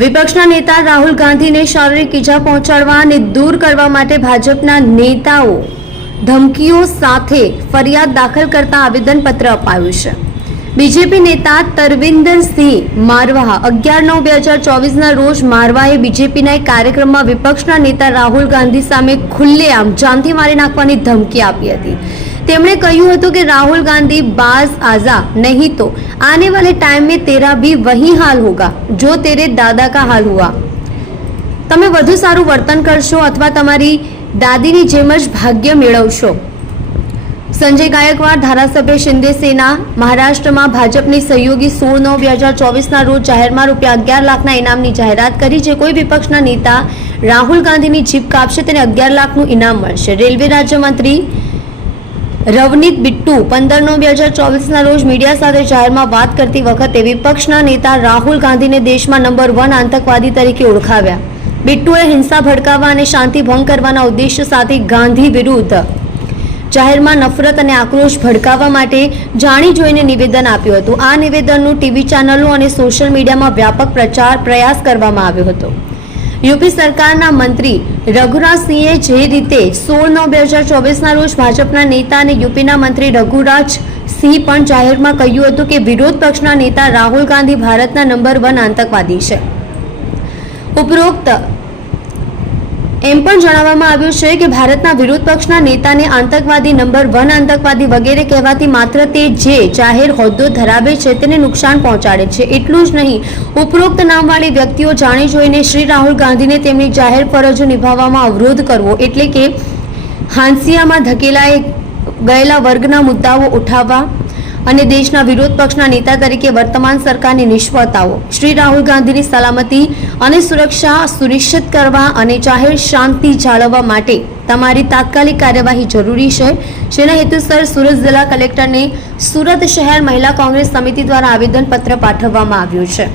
વિપક્ષના નેતા રાહુલ ગાંધીને શારીરિક ઈજા પહોંચાડવા અને દૂર કરવા માટે ભાજપના નેતાઓ ધમકીઓ સાથે ફરિયાદ દાખલ કરતા આવેદનપત્ર અપાયું છે। બીજેપી નેતા તરવિંદરસિંહ મારવા 11/9/2024ના રોજ મારવાએ બીજેપીના એક કાર્યક્રમમાં વિપક્ષના નેતા રાહુલ ગાંધી સામે ખુલ્લેઆમ જાનથી મારી નાખવાની ધમકી આપી હતી। તેમણે કહ્યું હતું કે રાहुल गांधी बाज आजा नहीं तो आने वाले टाइम में तेरा भी वही हाल होगा जो तेरे दादा का हाल हुआ। તમે વધુ સારું વર્તન કરશો અથવા તમારી દાદીની જેમ જ ભાગ્ય મેળવશો। સંજય ગાયકવાડ ધારાસભ્ય શિંદે સેના મહારાષ્ટ્રમાં ભાજપની સહયોગી 16/9/2024ના રોજ જાહેરમાં ₹11 લાખના ઇનામની જાહેરાત કરી। જે કોઈ વિપક્ષના નેતા રાહુલ ગાંધીની જીભ કાપશે તેને 11 લાખનું ઇનામ મળશે। રેલવે રાજ્યમંત્રી રવનીત બિટ્ટુ 15/9/2024ના રોજ મીડિયા સાથે જાહેરમાં વાત કરતી વખતે વિપક્ષના નેતા રાહુલ ગાંધીને દેશમાં નંબર 1 આતંકવાદી તરીકે ઓળખાવ્યા। બિટ્ટુએ હિંસા ભડકાવવા અને શાંતિ ભંગ કરવાના ઉદ્દેશ્ય સાથે ગાંધી વિરુદ્ધ જાહેરમાં નફરત અને આક્રોશ ભડકાવવા માટે જાણી જોઈને નિવેદન આપ્યું હતું। આ નિવેદનનું ટીવી ચેનલો અને સોશિયલ મીડિયામાં વ્યાપક પ્રયાસ કરવામાં આવ્યો હતો। યુપી સરકારના મંત્રી રઘુરાજસિંહે જે રીતે 16/9/2024ના રોજ ભાજપના નેતા અને યુપીના મંત્રી રઘુરાજસિંહ પણ જાહેરમાં કહ્યું હતું કે વિરોધ પક્ષના નેતા રાહુલ ગાંધી ભારતના નંબર 1 આતંકવાદી છે। ઉપરોક્ત એમ પણ જણાવવામાં આવ્યું છે કે ભારતના વિરોધ પક્ષના નેતાને આતંકવાદી, નંબર 1 આતંકવાદી વગેરે કહેવાથી માત્ર તે જે જાહેર હોદ્દો ધરાવે છે તેને નુકસાન પહોંચાડે છે। એટલું જ નહીં, ઉપરોક્ત નામવાળી વ્યક્તિઓ જાણી જોઈને શ્રી રાહુલ ગાંધીને તેમની જાહેર ફરજો નિભાવવામાં અવરોધ કરવો એટલે કે હાંસિયામાં ધકેલાઈ ગયેલા વર્ગના મુદ્દાઓ ઉઠાવવા અને દેશના વિરોધ પક્ષના નેતા તરીકે વર્તમાન સરકારની નિષ્ફળતાઓ, શ્રી રાહુલ ગાંધીની સલામતી અને સુરક્ષા સુનિશ્ચિત કરવા અને જાહેર શાંતિ જાળવવા માટે તમારી તાત્કાલિક કાર્યવાહી જરૂરી છે। જેના હેતુસર સુરત જિલ્લા કલેક્ટરને સુરત શહેર મહિલા કોંગ્રેસ સમિતિ દ્વારા આવેદનપત્ર પાઠવવામાં આવ્યું છે।